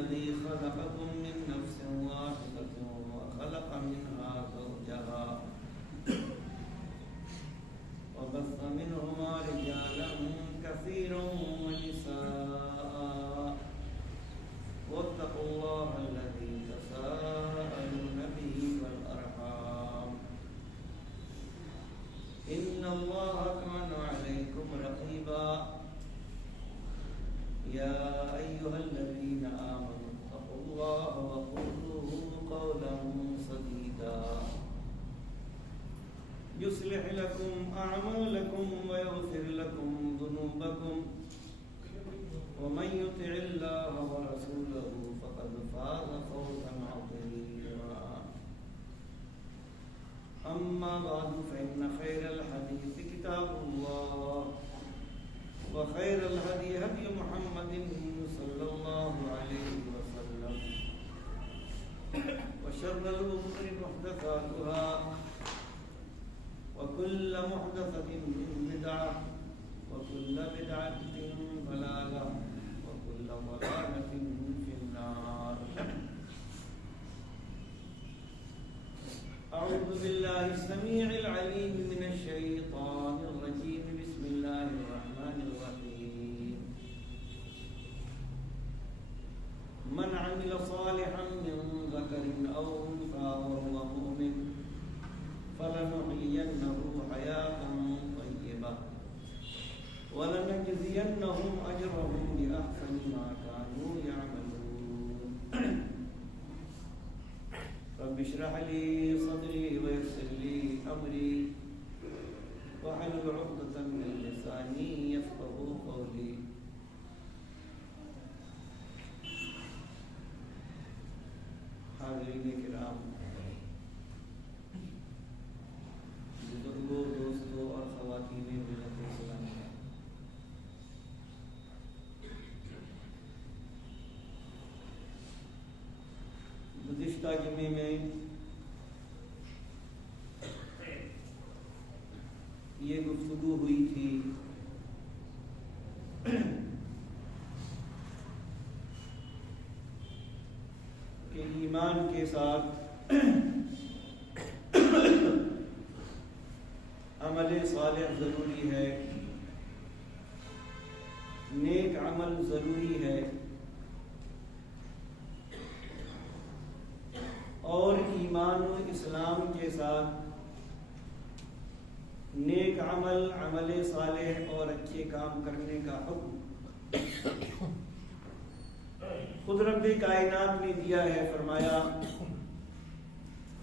الذي خلقكم من نفس واحدة وخلق منها زوجها وبث منهما رجالا كثيرا ونساء واتقوا الله الذي تساءلون به والأرحام إن الله كان عليكم رقيبا يا أيها الذين آمنوا اتقوا الله وقولوا قولا سديدا يصلح لكم أعمالكم ويغفر لكم ذنوبكم ومن يطع الله ورسوله فقد فاز فوزا عظيما أما بعد فإن خير الحديث كتاب الله وخير الهدي هدي محمد صلى الله عليه وسلم وشر الأمور محدثاتها وكل محدثة بدعة وكل بدعة ضلالة وكل ضلالة في النار. أعوذ بالله السميع العليم من الشيطان الرجيم. بسم الله الرحمن الرحيم. من عمل صالحا من ذكر أو أنثى وهو مؤمن فلنحيينه حياة طيبة ولنجزينهم أجرهم بأحسن ما كانوا يعملون. رب اشرح لي صدري ويسر لي أمري واحلل عقدة من لساني يفقهوا قولي. حاضرین کرام، بزرگوں، دوستوں اور خواتین ملت اسلامیہ، گزشتہ جمعے میں یہ گفتگو ہوئی تھی کہ ایمان کے ساتھ عمل صالح ضروری ہے، نیک عمل ضروری ہے، اور ایمان و اسلام کے ساتھ نیک عمل، عمل صالح اور اچھے کام کرنے کا حکم خود رب کائنات نے دیا ہے. فرمایا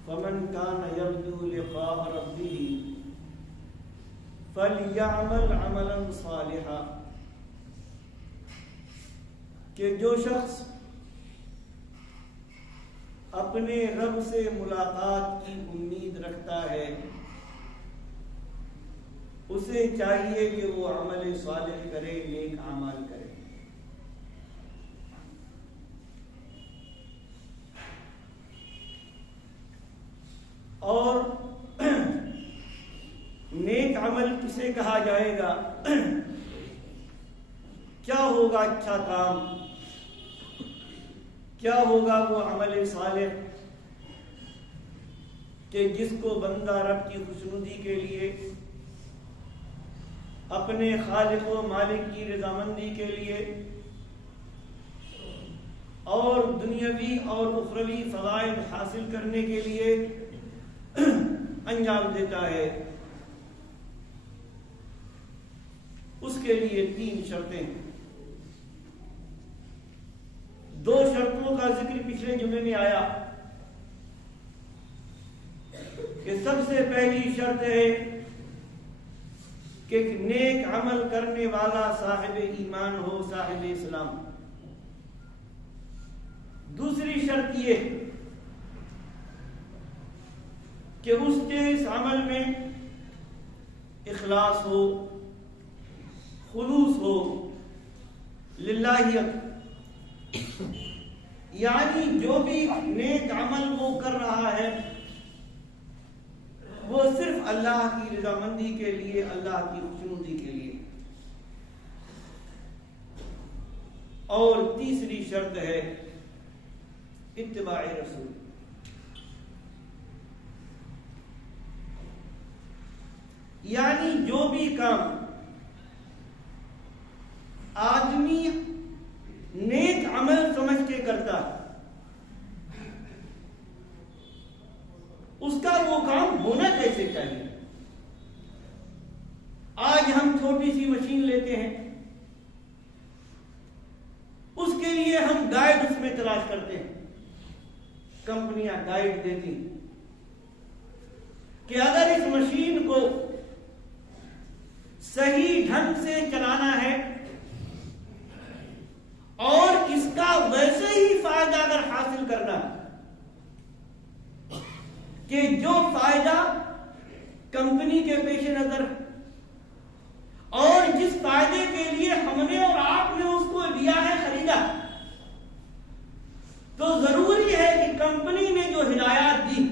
فَمَنْ كَانَ يَرْجُو لِقَاءَ رَبِّهِ فَلْيَعْمَلْ عَمَلًا صَالِحًا، کہ جو شخص اپنے رب سے ملاقات کی امید رکھتا ہے اسے چاہیے کہ وہ عمل صالح کرے، نیک اعمال کرے. اور نیک عمل کسے کہا جائے گا؟ کیا ہوگا اچھا کام؟ کیا ہوگا وہ عمل صالح کہ جس کو بندہ رب کی خوشنودی کے لیے، اپنے خالق و مالک کی رضامندی کے لیے اور دنیاوی اور اخروی فضائل حاصل کرنے کے لیے انجام دیتا ہے. اس کے لیے 3 شرطیں ہیں. 2 شرطوں کا ذکر پچھلے جمعے میں آیا کہ سب سے پہلی شرط ہے کہ نیک عمل کرنے والا صاحب ایمان ہو، صاحب اسلام. دوسری شرط یہ کہ اس کے اس عمل میں اخلاص ہو، خلوص ہو، للہیت، یعنی جو بھی نیک عمل وہ کر رہا ہے وہ صرف اللہ کی رضامندی کے لیے، اللہ کی خوشنودی کے لیے. اور تیسری شرط ہے اتباع رسول. یعنی جو بھی کام آدمی نیک عمل سمجھ کے کرتا ہے اس کا وہ کام ہونا کیسے چاہیے. آج ہم چھوٹی سی مشین لیتے ہیں, اس کے لیے ہم گائیڈ اس میں تلاش کرتے ہیں. کمپنیاں گائیڈ دیتی کہ اگر اس مشین کو صحیح ڈھنگ سے چلانا ہے اور اس کا ویسے ہی فائدہ اگر حاصل کرنا کہ جو فائدہ کمپنی کے پیش نظر اور جس فائدے کے لیے ہم نے اور آپ نے اس کو لیا ہے, خریدا, تو ضروری ہے کہ کمپنی نے جو ہدایات دی,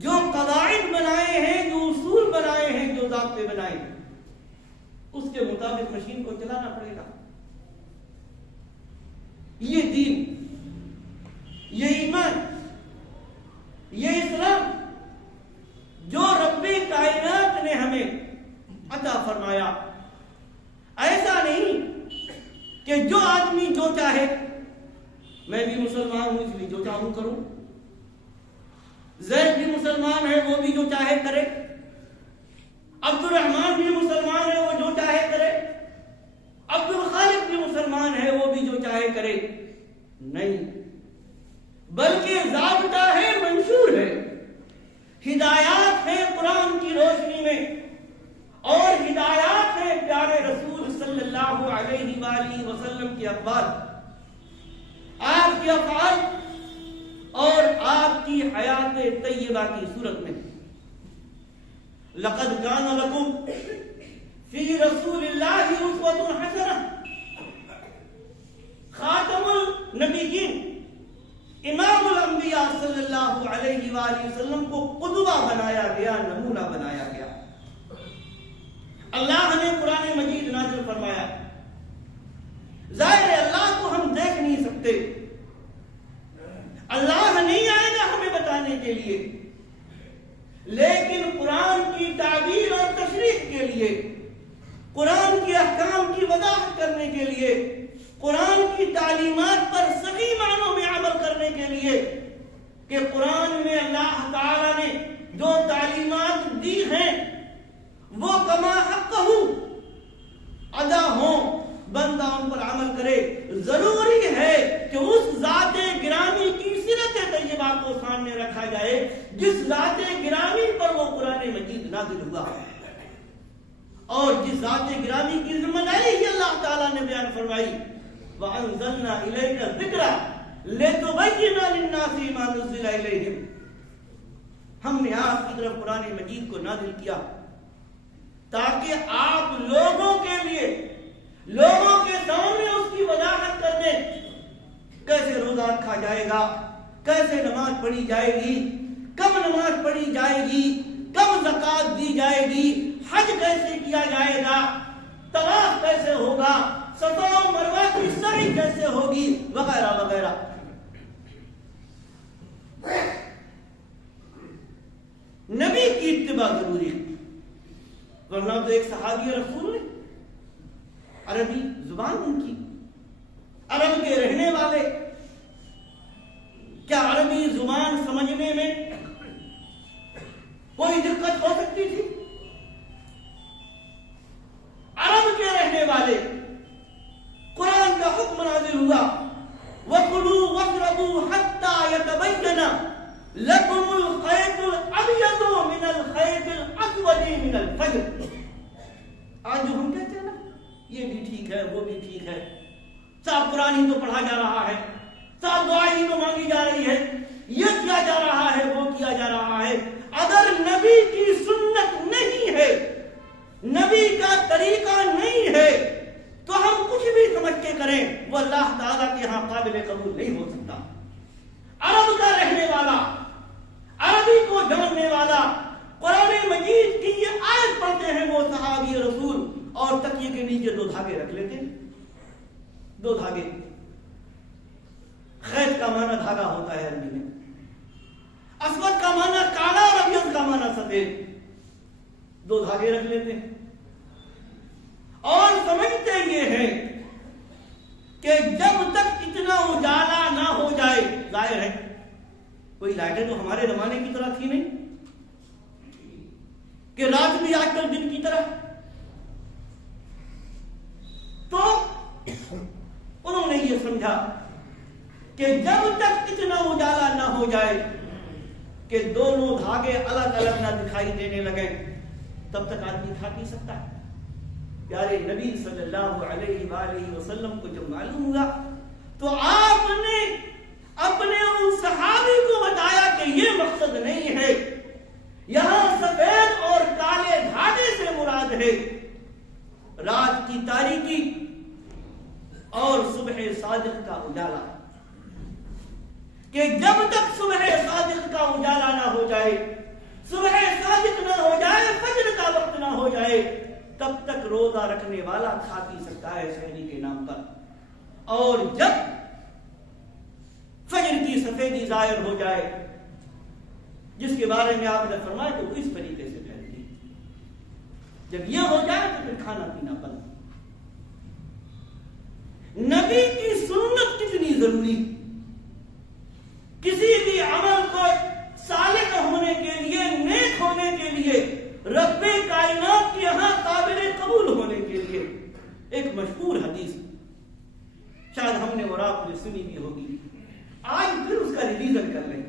جو قواعد بنائے ہیں, جو اصول بنائے ہیں, جو ضابطے بنائے ہیں, اس کے مطابق مشین کو چلانا پڑے گا. یہ دین, یہ ایمان, یہ اسلام جو رب کائنات نے ہمیں عطا فرمایا, ایسا نہیں کہ جو آدمی جو چاہے, میں بھی مسلمان ہوں اس لیے جو چاہوں کروں, زید بھی مسلمان ہے وہ بھی جو چاہے کرے, عبد الرحمان بھی مسلمان ہے وہ جو چاہے کرے, عبد الخالق بھی مسلمان ہے وہ بھی جو چاہے کرے. نہیں, بلکہ ضابطہ ہے, منشور ہے, ہدایات ہے قرآن کی روشنی میں, اور ہدایات ہے پیارے رسول صلی اللہ علیہ وآلہ وسلم کے اقوال, آپ کے افعال اور آپ کی حیات طیبہ کی صورت میں. لقد کان لکم فی رسول اللہ اسوۃ حسنہ, خاتم النبیین امام الانبیاء صلی اللہ علیہ وآلہ وسلم کو قدوہ بنایا گیا, نمونہ بنایا گیا. اللہ نے قرآن مجید نازل فرمایا. ظاہر ہے اللہ کو ہم دیکھ نہیں سکتے, اللہ نہیں آئے گا ہمیں بتانے کے لیے, لیکن قرآن کی تعبیر اور تشریح کے لیے, قرآن کے احکام کی وضاحت کرنے کے لیے, قرآن کی تعلیمات پر صحیح معنوں میں عمل کرنے کے لیے, کہ قرآن میں اللہ تعالی نے جو تعلیمات دی ہیں وہ کما حقہ ادا ہوں, بندہ ان پر عمل کرے. ضروری ہے کہ اس ذات گرامی کی سیرت طیبہ کو سامنے رکھا جائے جس ذات گرامی پر وہ قرآن مجید نازل ہوا, اور جس ذات گرامی کی ذمہ داری ہی اللہ تعالیٰ نے بیان فرمائی. وَأَنزَلْنَا إِلَيْكَ الذِّكْرَ لِتُبَيِّنَ لِلنَّاسِ مَا نُزِّلَ إِلَيْهِمْ. ہم نے آپ کی طرف قرآن مجید کو نازل کیا تاکہ آپ لوگوں کے لیے, لوگوں کے سامنے اس کی وضاحت کر دیں. کیسے روزہ رکھا جائے گا, کیسے نماز پڑھی جائے گی, کب نماز پڑھی جائے گی, کب زکوٰۃ دی جائے گی, حج کیسے کیا جائے گا, طواف کیسے ہوگا, صفا و مروہ کی سعی کیسے ہوگی, وغیرہ وغیرہ. نبی کی اتباع ضروری ہے, ورنہ تو ایک صحابی رسول نے, عربی زبان ان کی, عرب کے رہنے والے, کیا عربی زبان سمجھنے میں کوئی دقت ہو سکتی تھی؟ عرب کے رہنے والے, قرآن کا حکم نازل ہوا وَكُلُوا وَاشْرَبُوا حَتَّى يَتَبَيَّنَ لَكُمُ الْخَيْطُ الْأَبْيَضُ مِنَ الْخَيْطِ الْأَسْوَدِ مِنَ الْفَجْرِ. آج جو ہم کہتے ہیں نا یہ بھی ٹھیک ہے وہ بھی ٹھیک ہے, صاحب قرآن ہی تو پڑھا جا رہا ہے, صاحب دعا ہی تو مانگی جا رہی ہے, یہ کیا جا رہا ہے وہ کیا جا رہا ہے. اگر نبی کی سنت نہیں ہے, نبی کا طریقہ نہیں ہے, تو ہم کچھ بھی سمجھ کے کریں وہ اللہ تعالیٰ کے یہاں قابل قبول نہیں ہو سکتا. عرب کا رہنے والا, عربی کو جاننے والا, قرآن مجید کی یہ آیت پڑھتے ہیں وہ صحابی رسول, اور تکیے کے نیچے 2 دھاگے رکھ لیتے ہیں, 2 دھاگے, خیط سفید کا معنی دھاگا ہوتا ہے عربی میں، اسود کا معنی کالا اور ابیض کا معنی سفید، دو دھاگے رکھ لیتے ہیں اور سمجھتے یہ ہے کہ جب تک اتنا اجالا نہ ہو جائے، ظاہر ہے کوئی لائٹیں تو ہمارے زمانے کی طرح تھی نہیں کہ رات بھی آج کل دن کی طرح، تو انہوں نے یہ سمجھا کہ جب تک اتنا اجالا نہ ہو جائے کہ دونوں دھاگے الگ الگ نہ دکھائی دینے لگے، تب تک آدمی کھا پی سکتا ہے۔ پیارے نبی صلی اللہ علیہ وآلہ وسلم کو جب معلوم ہوا تو آپ نے اپنے ان صحابی کو بتایا کہ یہ مقصد نہیں ہے، یہاں سفید اور کالے دھاگے سے مراد ہے رات کی تاریکی اور صبح صادق کا اجالا، کہ جب تک صبح صادق کا اجالا نہ ہو جائے، صبح صادق نہ ہو جائے، فجر کا وقت نہ ہو جائے، تب تک روزہ رکھنے والا کھا پی سکتا ہے سحری کے نام پر، اور جب فجر کی سفیدی ظاہر ہو جائے جس کے بارے میں آپ نے فرمایا تو اس طریقے سے پھیلتی، جب یہ ہو جائے تو پھر کھانا پینا بند۔ نبی کی سنت کتنی ضروری، کسی بھی عمل کو صالح ہونے کے لیے، نیک ہونے کے لیے، رب کائنات کے یہاں قابل قبول ہونے کے لیے، ایک مشہور حدیث شاید ہم نے اور آپ نے سنی بھی ہوگی، آج پھر اس کا ریویژن کر لیں۔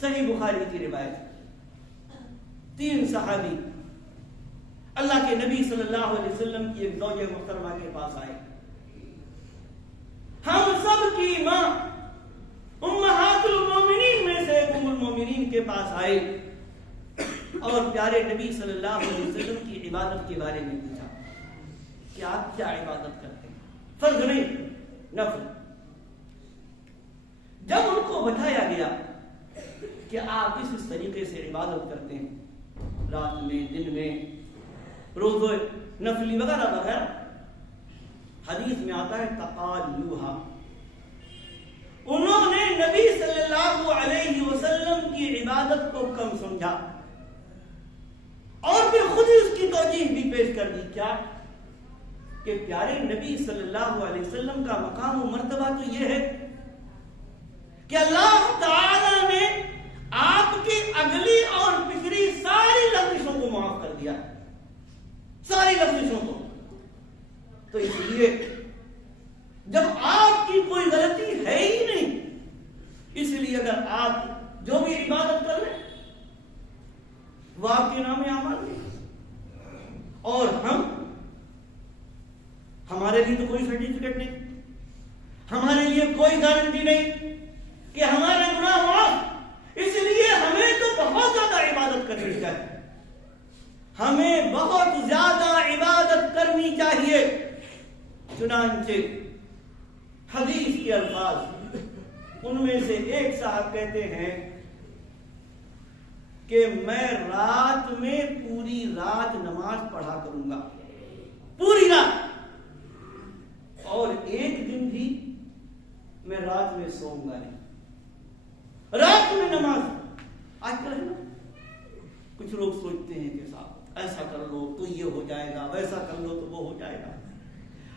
صحیح بخاری کی روایت، 3 صحابی اللہ کے نبی صلی اللہ علیہ وسلم کی ایک زوجہ محترمہ کے پاس آئے، ہم سب کی ماں امہات المومنین میں سے ام المومنین کے پاس آئے اور پیارے نبی صلی اللہ علیہ وسلم کی عبادت کے بارے میں پوچھا کہ آپ کیا عبادت کرتے ہیں، فرض نہیں نفل۔ جب ان کو بتایا گیا کہ آپ اس طریقے سے عبادت کرتے ہیں، رات میں، دن میں، روزے نفلی وغیرہ وغیرہ، حدیث میں آتا ہے تقالوہا، انہوں نے نبی صلی اللہ علیہ وسلم کی عبادت کو کم سمجھا اور پھر خود ہی اس کی توجیہ بھی پیش کر دی، کیا کہ پیارے نبی صلی اللہ علیہ وسلم کا مقام و مرتبہ تو یہ ہے کہ اللہ تعالی نے آپ کی اگلی اور پچھلی ساری لغزشوں کو معاف کر دیا، ساری لغزشوں کو، تو اس لیے جب آپ کی کوئی غلطی ہے ہی نہیں، اس لیے اگر آپ جو بھی عبادت کر لیں وہ آپ کے نام اعمال نہیں، اور ہمارے لیے تو کوئی سرٹیفکیٹ نہیں، ہمارے لیے کوئی گارنٹی نہیں کہ ہمارے گناہ معاف، اس لیے ہمیں تو بہت زیادہ عبادت کرنی چاہیے، ہمیں بہت زیادہ عبادت کرنی چاہیے۔ چنانچہ حدیث کے الفاظ، ان میں سے ایک صاحب کہتے ہیں کہ میں رات میں پوری رات نماز پڑھا کروں گا، پوری رات، اور ایک دن بھی میں رات میں سوؤں گا نہیں، رات میں نماز۔ آج کل ہے نا کچھ لوگ سوچتے ہیں کہ صاحب ایسا کر لو تو یہ ہو جائے گا، ویسا کر لو تو وہ ہو جائے گا،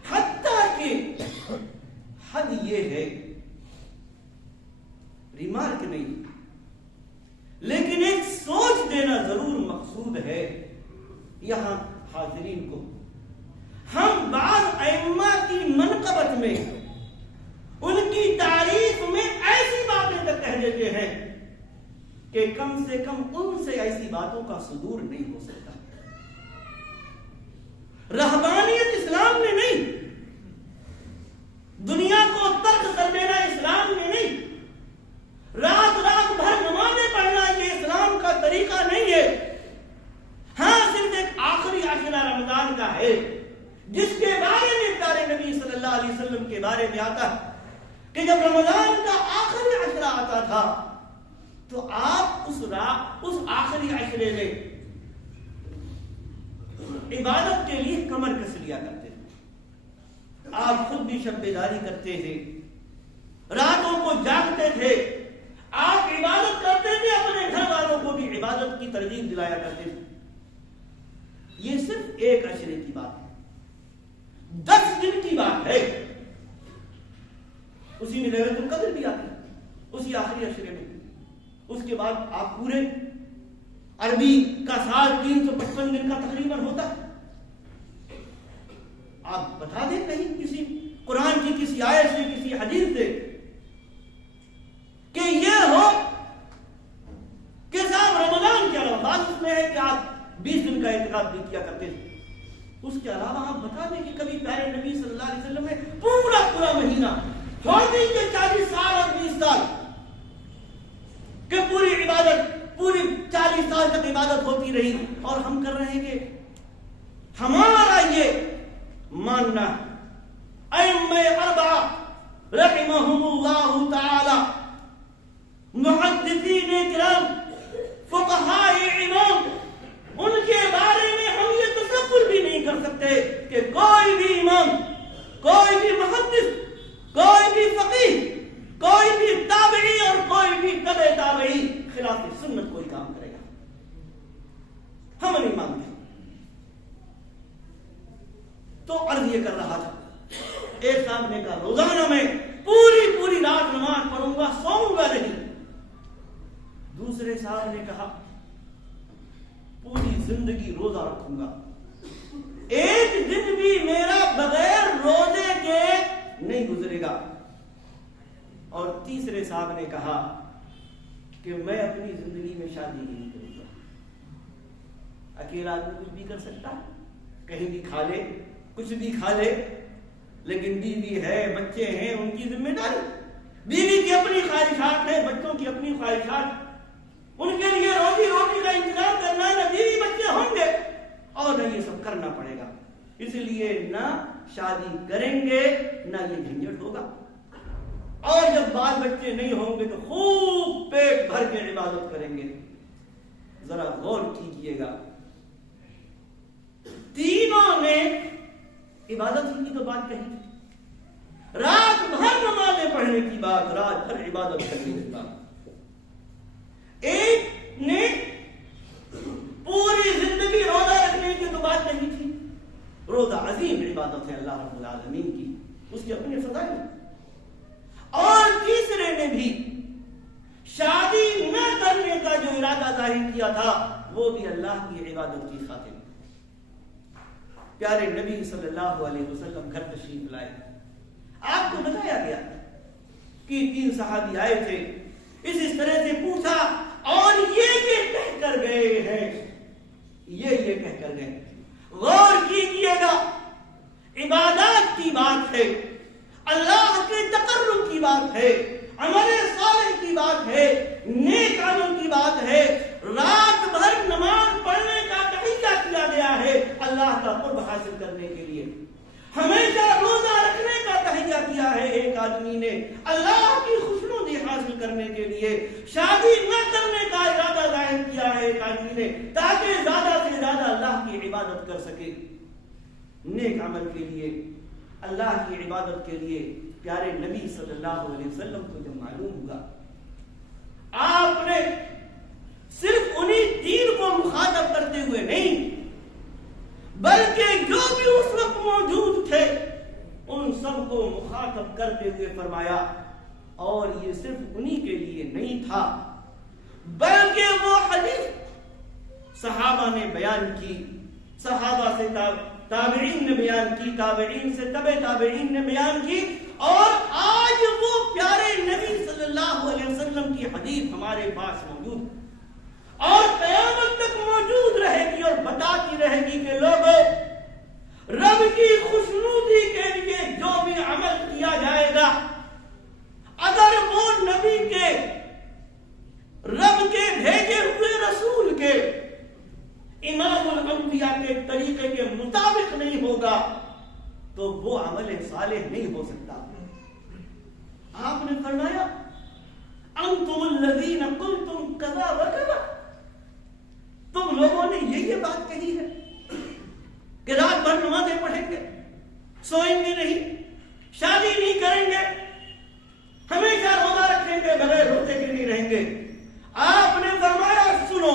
حتیٰ کہ حد یہ ہے، ریمارک نہیں لیکن ایک سوچ دینا ضرور مقصود ہے یہاں حاضرین کو۔ ہم بعض ائمہ کی منقبت میں، ان کی تعریف میں ایسی باتیں تک کہہ دیتے ہیں کہ کم سے کم ان سے ایسی باتوں کا صدور نہیں ہو سکتا۔ رہبانیت اسلام میں نہیں، دنیا کو ترک کر دینا اسلام میں نہیں، رات رات بھر نمازیں پڑھنا یہ اسلام کا طریقہ نہیں ہے۔ ہاں صرف ایک آخری عشرہ رمضان کا ہے جس کے بارے میں پیارے نبی صلی اللہ علیہ وسلم کے بارے میں آتا ہے کہ جب رمضان کا آخری عشرہ آتا تھا تو آپ اس آخری عشرے میں عبادت کے لیے کمر کس لیا کرتے تھے، آپ خود بھی شب بیداری کرتے تھے، راتوں کو ترغیب دلایا کرتے تھے. یہ صرف ایک عشرے کی بات ہے, 10 دن کی بات ہے. اسی میں لیلۃ القدر بھی آتی ہے, اسی آخری عشرے میں. اس کے بعد آپ پورے عربی کا سال 355 دن کا تقریباً ہوتا ہے. آپ بتا دیں کہیں کسی قرآن کی کسی آیت سے, کسی حدیث سے کہ یہ ہو کہ صاحب رمضان کے علاوہ بات اس میں ہے کہ آپ 20 دن کا اعتکاف بھی کیا کرتے تھے. اس کے علاوہ آپ بتا دیں کہ کبھی پیارے نبی صلی اللہ علیہ وسلم نے پورا مہینہ چھوڑ دیجیے 40 سال اور 20 سال کہ پوری عبادت, پوری 40 سال تک عبادت ہوتی رہی, اور ہم کر رہے ہیں کہ ہمارا یہ ماننا ائمہ اربعہ رحمہم اللہ تعالی, محدثین کرام, فقہاء امام, ان کے بارے میں ہم یہ تصور بھی نہیں کر سکتے کہ کوئی بھی امام, کوئی بھی محدث, کوئی بھی فقیہ, کوئی بھی تابعی اور کوئی بھی تبع تابعی خلاف سنت کوئی کام کرے گا. ہم نہیں مانتے. تو عرض یہ کر رہا تھا, ایک صاحب نے کہا روزانہ میں پوری رات نماز پڑھوں گا, سوؤں گا نہیں. دوسرے صاحب نے کہا پوری زندگی روزہ رکھوں گا, ایک دن بھی میرا بغیر روزے کے نہیں گزرے گا. اور تیسرے صاحب نے کہا کہ میں اپنی زندگی میں شادی نہیں کروں گا. اکیلا آدمی کچھ بھی کر سکتا ہے, کہیں بھی کھا لے, کچھ بھی کھا لے, لیکن بیوی ہے, بچے ہیں, ان کی ذمہ داری, بیوی کی اپنی خواہشات ہیں, بچوں کی اپنی خواہشات, ان کے لیے روٹی کا انتظام کرنا, نہ بیوی بچے ہوں گے اور نہ یہ سب کرنا پڑے گا. اس لیے نہ شادی کریں گے نہ یہ جھنجٹ ہوگا, اور جب بال بچے نہیں ہوں گے تو خوب پیٹ بھر کے عبادت کریں گے. ذرا غور کیجیے گا, تینوں نے عبادت کی تو بات کہی تھی, رات بھر نمازیں پڑھنے کی بات, رات بھر عبادت کرنے کی بات. ایک نے پوری زندگی روزہ رکھنے کی تو بات کہی تھی. روزہ عظیم عبادت ہے اللہ رب العالمین کی, اس کی اپنے فضائل. اور تیسرے نے بھی شادی نہ کرنے کا جو ارادہ ظاہر کیا تھا وہ بھی اللہ کی عبادت کی خاطر. پیارے نبی صلی اللہ علیہ وسلم گھر تشریف لائے. آپ کو بتایا گیا کہ 3 صحابی آئے تھے, اس طرح سے پوچھا اور یہ کہہ کر گئے ہیں, یہ کہہ کر گئے. غور کیجیے گا, عبادات کی بات ہے, اللہ کے تقرب کی بات ہے, عمل صالح کی بات ہے, نیک عمل کی بات ہے, رات بھر نماز پڑھنے کا تحیہ کیا گیا ہے اللہ کا قرب حاصل کرنے کے لیے, ہمیشہ روزہ رکھنے کا تحیہ کیا ہے ایک آدمی نے اللہ کی خوشنودی حاصل کرنے کے لیے, شادی نہ کرنے کا ارادہ ظاہر کیا ہے ایک آدمی نے تاکہ زیادہ سے زیادہ اللہ کی عبادت کر سکے. نیک عمل کے لیے, اللہ کی عبادت کے لیے پیارے نبی صلی اللہ علیہ وسلم کو جب معلوم ہوا, آپ نے صرف انہیں 3 کو مخاطب کرتے ہوئے نہیں بلکہ جو بھی اس وقت موجود تھے ان سب کو مخاطب کرتے ہوئے فرمایا, اور یہ صرف انہیں کے لیے نہیں تھا بلکہ وہ حدیث صحابہ نے بیان کی, صحابہ سے تابعین نے بیان کی, تابعین سے تبع تابعین نے بیان کی, اور آج وہ پیارے نبی صلی اللہ علیہ وسلم کی حدیث ہمارے پاس موجود اور قیامت تک موجود رہے گی اور بتاتی رہے گی کہ لوگوں, رب کی خوشنودی کے لیے جو بھی عمل کیا جائے گا اگر وہ نبی کے, رب کے بھیجے ہوئے رسول کے, امام الانبیاء کے طریقے کے مطابق نہیں ہوگا تو وہ عمل صالح نہیں ہو سکتا. آپ نے فرمایا انتم الذین قلتم کذا وکذا, تم لوگوں نے یہ بات کہی ہے کہ رات بھر نمازیں پڑھیں گے, سوئیں گے نہیں, شادی نہیں کریں گے, ہمیشہ روزہ رکھیں گے, بغیر روزے کے نہیں رہیں گے. آپ نے فرمایا سنو,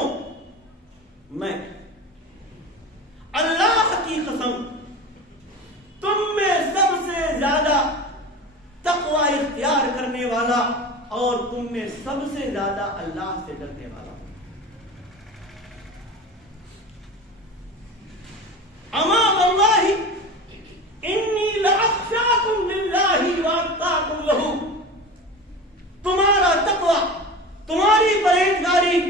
والا اور تم میں سب سے زیادہ اللہ سے ڈرنے والا. اما واللہ انی لاخشاکم للہ واتقاکم لہ. تمہارا تقوی، تمہاری پرہیزگاری،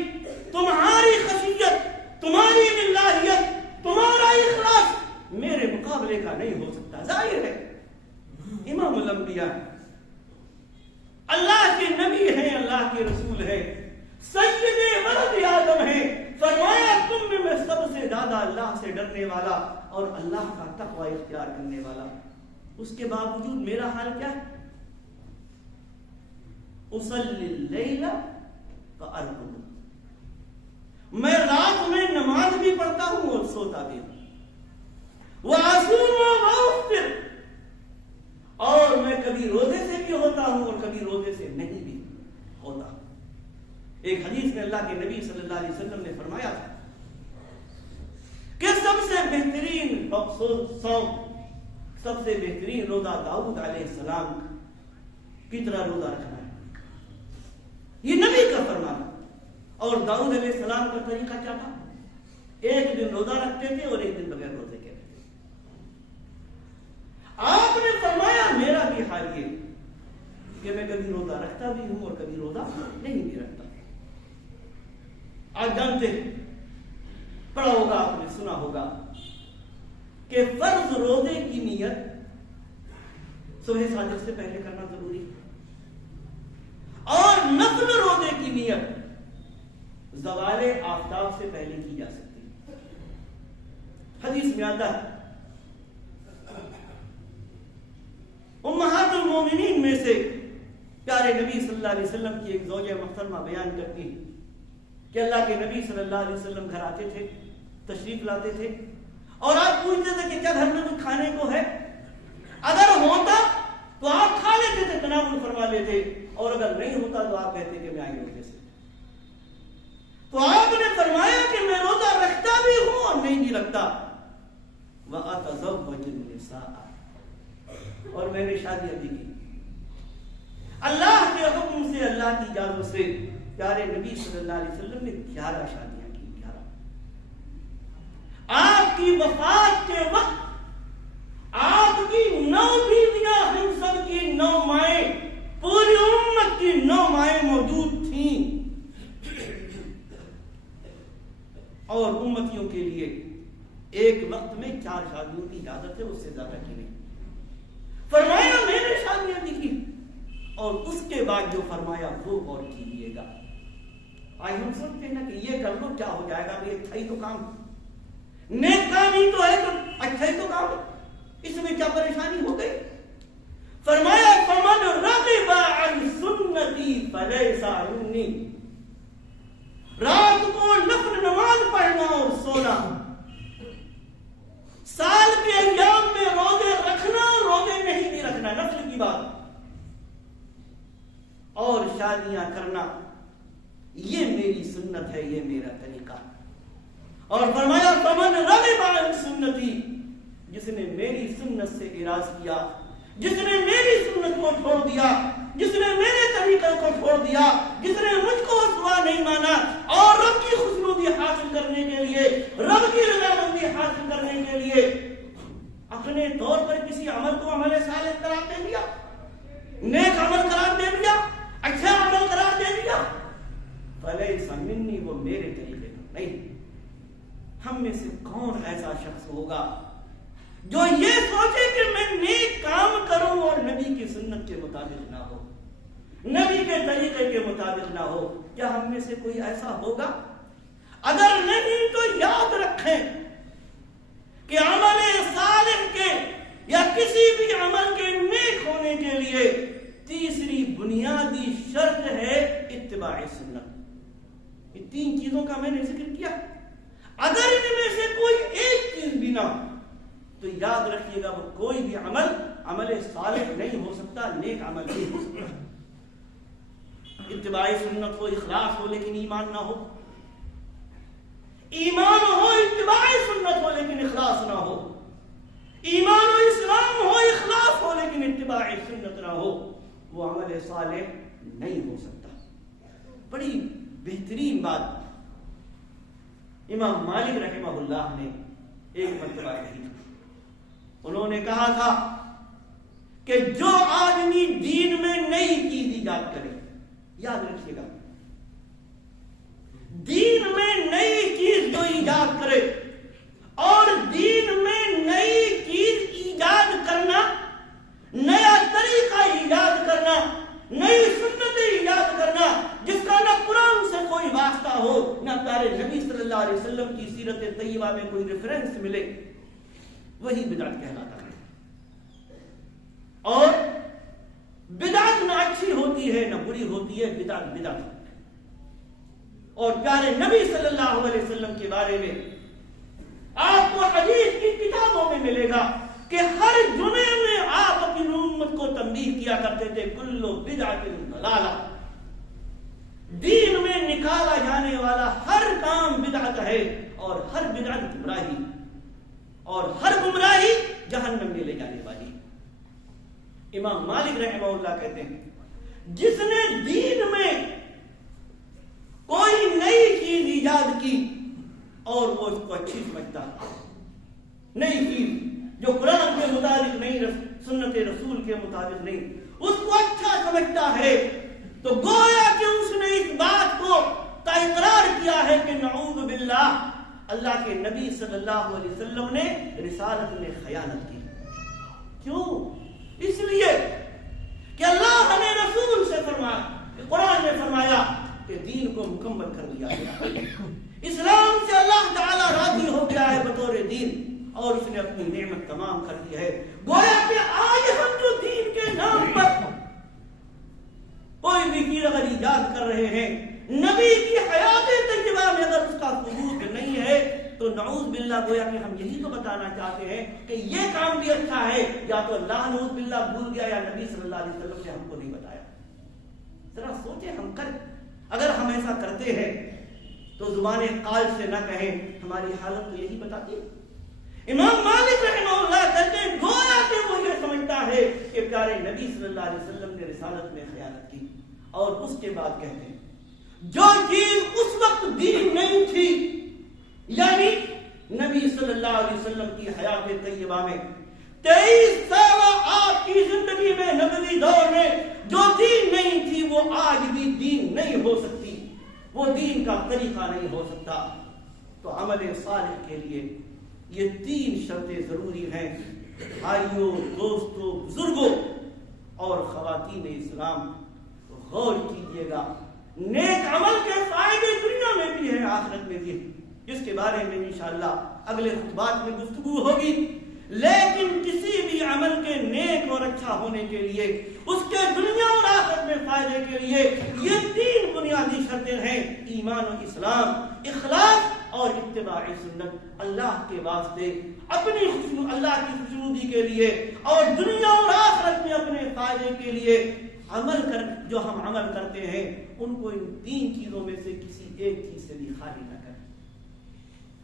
تمہاری خشیت، تمہاری للہیت، تمہارا اخلاص میرے مقابلے کا نہیں ہو سکتا. ظاہر ہے امام الانبیاء، اللہ کے نبی ہیں، اللہ کے رسول ہیں، سید ولد آدم ہیں. فرمایا تم میں سب سے زیادہ اللہ سے ڈرنے والا اور اللہ کا تقوی اختیار کرنے والا. اس کے باوجود میرا حال کیا ہے؟ اصلی اللیل فارقد. میں رات میں نماز بھی پڑھتا ہوں اور سوتا بھی ہوں. وَأَصُومُ وَأُفْطِرُ. اور میں کبھی روزے سے بھی ہوتا ہوں اور کبھی روزے سے نہیں بھی ہوتا. ایک حدیث میں اللہ کے نبی صلی اللہ علیہ وسلم نے فرمایا تھا کہ سب سے بہترین صوم، سب سے بہترین روزہ داؤد علیہ السلام کی طرح روزہ رکھنا ہے. یہ نبی کا فرمان. اور داؤد علیہ السلام کا طریقہ کیا تھا؟ ایک دن روزہ رکھتے تھے اور ایک دن بغیر روزے کے رہتے تھے. آپ نے فرمایا میرا بھی حال یہ کہ میں کبھی روزہ رکھتا بھی ہوں اور کبھی روزہ نہیں بھی رکھتا. آج جانتے ہیں، پڑھا ہوگا، آپ نے سنا ہوگا کہ فرض روزے کی نیت صبح صادق سے پہلے کرنا ضروری ہے اور نفل روزے کی نیت زوال آفتاب سے پہلے کی جا سکتی ہے. حدیث میں آتا ہے امہات المومنین میں سے پیارے نبی صلی اللہ علیہ وسلم کی ایک زوجہ محترمہ بیان کرتی ہے کہ اللہ کے نبی صلی اللہ علیہ وسلم گھر آتے تھے، تشریف لاتے تھے اور آپ پوچھتے تھے کہ کیا گھر میں کچھ کھانے کو ہے؟ اگر ہوتا تو آپ کھا لیتے تھے، تناول فرما لیتے، اور اگر نہیں ہوتا تو آپ کہتے کہ میں آئی روزے سے. تو آپ نے فرمایا کہ میں روزہ رکھتا بھی ہوں اور نہیں بھی رکھتا. وَأَتَزَوَّجُ النِّسَاءَ. اور میں نے شادیاں بھی کی. اللہ کے حکم سے، اللہ کی اجازت سے پیارے نبی صلی اللہ علیہ وسلم نے 11 شادیاں کی. 11. آپ کی وفات کے وقت آپ کی 9 بیویاں، ہم سب کی 9 مائیں، پوری امت کی 9 مائیں موجود تھیں. اور امتیوں کے لیے ایک وقت میں 4 شادیوں کی اجازت ہے، اس سے زیادہ کی نہیں. فرمایا میں نے شادیاں دی اور اس کے بعد جو فرمایا وہ اور کیجیے گا. آج ہم سوچتے ہیں نا کہ یہ کر لو کیا ہو جائے گا، یہ اچھا ہی تو کام، نیک کام ہی تو ہے، تو اچھا ہی تو کام، اس میں کیا پریشانی ہو گئی؟ فرمایا فمن رغب عن سنتی فلیس منی. رات کو نفل نماز پڑھنا اور سونا، سال کے ایام میں روزے رکھنا اور روزے نہیں بھی رکھنا، نفل کی بات، اور شادیاں کرنا، یہ میری سنت ہے، یہ میرا طریقہ. اور فرمایا فمن رغب عن سنتی، جس نے میری سنت سے اعراض کیا، جس نے میری سنت کو چھوڑ دیا، جس نے میرے طریقے کو چھوڑ دیا، جس نے مجھ کو سوا نہیں مانا اور رب کی خوشنودی حاصل کرنے کے لیے، رب کی رضامندی حاصل کرنے کے لیے اپنے طور پر کسی عمل کو عمل صالح قرار دے دیا، نیک عمل قرار دے دیا، اچھا عمل قرار دے دیا، فلیس منی، وہ میرے طریقے کا نہیں. ہم میں سے کون ایسا شخص ہوگا جو یہ سوچے کہ میں نیک کام کروں اور نبی کی سنت کے مطابق نہ ہو، نبی کے طریقے کے مطابق نہ ہو؟ کیا ہم میں سے کوئی ایسا ہوگا؟ اگر نہیں تو یاد رکھیں کہ عمل صالح کے یا کسی بھی عمل کے نیک ہونے کے لیے تیسری بنیادی شرط ہے اتباع سنت. یہ 3 چیزوں کا میں نے ذکر کیا. اگر ان میں سے کوئی ایک چیز بھی نہ ہو تو یاد رکھیے گا وہ کوئی بھی عمل صالح نہیں ہو سکتا، نیک عمل نہیں ہو سکتا. اتباع سنت ہو، اخلاص ہو لیکن ایمان نہ ہو، ایمان ہو اتباع سنت ہو لیکن اخلاص نہ ہو، ایمان و اسلام ہو، اخلاص ہو لیکن اتباع سنت نہ ہو، وہ عمل صالح نہیں ہو سکتا۔ بڑی بہترین بات امام مالک رحمہ اللہ نے ایک مرتبہ کہی تھی۔ انہوں نے کہا تھا کہ جو آدمی دین میں نئی چیز ایجاد کرے، یاد رکھیے گا، دین میں نئی چیز جو ایجاد کرے، اور دین میں نئی چیز ایجاد کرنا، نیا طریقہ ایجاد کرنا، نئی سنت ایجاد کرنا جس کا نہ قرآن سے کوئی واسطہ ہو، نہ پیارے نبی صلی اللہ علیہ وسلم کی سیرت طیبہ میں کوئی ریفرنس ملے، وہی بدعت کہلاتا ہے۔ اور بدعت نہ اچھی ہوتی ہے نہ بری ہوتی ہے، بدعت بدعت۔ اور پیارے نبی صلی اللہ علیہ وسلم کے بارے میں آپ کو حدیث کی کتابوں میں ملے گا کہ ہر جمعے میں آپ اپنی امت کو تنبیہ کیا کرتے تھے، کل بدعت ضلالہ، دین میں نکالا جانے والا ہر کام بدعت ہے، اور ہر بدعت گمراہی، اور ہر گمراہی جہنم میں لے جانے والی۔ امام مالک رحمہ اللہ کہتے ہیں جس نے دین میں کوئی نئی چیز ایجاد کی اور وہ اس کو اچھی سمجھتا، نئی چیز جو قرآن کے مطابق نہیں، سنت رسول کے مطابق نہیں، اس کو اچھا سمجھتا ہے، تو گویا کہ اس نے اس بات کو کا اقرار کیا ہے کہ نعوذ باللہ اللہ کے نبی صلی اللہ علیہ وسلم نے رسالت میں خیانت کی۔ کیوں؟ اس لیے کہ اللہ نے رسول سے فرمایا، قرآن نے فرمایا کہ دین کو مکمل کر دیا گیا، اسلام سے اللہ تعالی راضی ہو گیا ہے بطور دین، اور اس نے اپنی نعمت تمام کر دی ہے۔ گویا کہ آج ہم جو دین کے نام پر کوئی بھی چیز اگر ایجاد کر رہے ہیں، نبی کی حیات طیبہ میں اگر اس کا ثبوت نہیں ہے تو نعوذ باللہ گویا کہ ہم یہی تو بتانا چاہتے ہیں کہ یہ کام بھی اچھا ہے، یا تو اللہ نعوذ باللہ بھول گیا یا نبی صلی اللہ علیہ وسلم نے ہم کو نہیں بتایا۔ ذرا سوچیں ہم اگر ہم ایسا کرتے ہیں تو زبان قال سے نہ کہیں، ہماری حالت تو یہی بتاتی ہے۔ امام مالک رحمہ اللہ کہتے ہیں گویا کہ وہ یہ سمجھتا ہے کہ پیارے نبی صلی اللہ علیہ وسلم نے رسالت میں خیانت کی، اور اس کے بعد کہتے ہیں جو چیز اس وقت دین نہیں تھی، یعنی نبی صلی اللہ علیہ وسلم کی حیات طیبہ میں 23 سال آپ کی زندگی میں نبوی دور میں جو دین نہیں تھی، وہ آج بھی دین نہیں ہو سکتی، وہ دین کا طریقہ نہیں ہو سکتا۔ تو عمل صالح کے لیے یہ 3 شرطیں ضروری ہیں۔ بھائیوں، دوستوں، بزرگوں اور خواتین اسلام، غور کیجیے گا، نیک عمل کے فائدے دنیا میں بھی ہیں، آخرت میں بھی ہیں، جس کے بارے میں انشاءاللہ اگلے خطبات میں گفتگو ہوگی۔ لیکن کسی بھی عمل کے نیک اور اچھا ہونے کے لیے، اس کے دنیا اور آخرت میں فائدے کے لیے یہ 3 بنیادی شرطیں ہیں: ایمان و اسلام، اخلاص اور اتباع سنت، اللہ کے واسطے، اپنی اللہ کی خوشنودی کے لیے اور دنیا اور آخرت میں اپنے فائدے کے لیے جو ہم عمل کرتے ہیں ان کو ان 3 چیزوں میں سے کسی ایک چیز سے بھی خالی نہ کریں،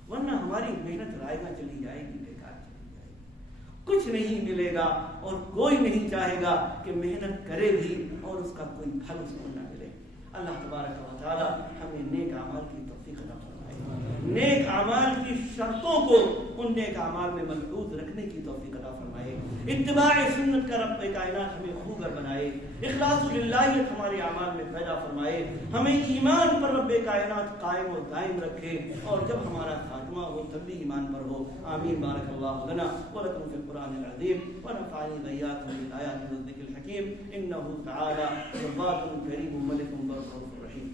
ورنہ ہماری محنت رائے گا چلی جائے گی، بیکار چلی جائے گی، کچھ نہیں ملے گا، اور کوئی نہیں چاہے گا کہ محنت کرے بھی اور اس کا کوئی پھل اس کو نہ ملے۔ اللہ تبارک و تعالی ہمیں نیک اعمال کی توفیق عطا فرمائے، نیک اعمال کی شرطوں کو ان نیک اعمال میں ملحوظ رکھنے کی توفیق عطا فرمائے، اتباع سنت کا رب کائنات ہمیں خوگر بنائے، اخلاص للہیت ہمارے اعمال میں پیدا فرمائے، ہمیں ایمان پر رب کائنات قائم و دائم رکھے، اور جب ہمارا خاتمہ ہو تب بھی ایمان پر ہو۔ آمین۔ بارک اللہ لنا ولکم فی القرآن العظیم ونفعنی وإیاکم بالآیات والذکر الحکیم، انہ تعالی جواد کریم ملک بر رؤوف رحیم۔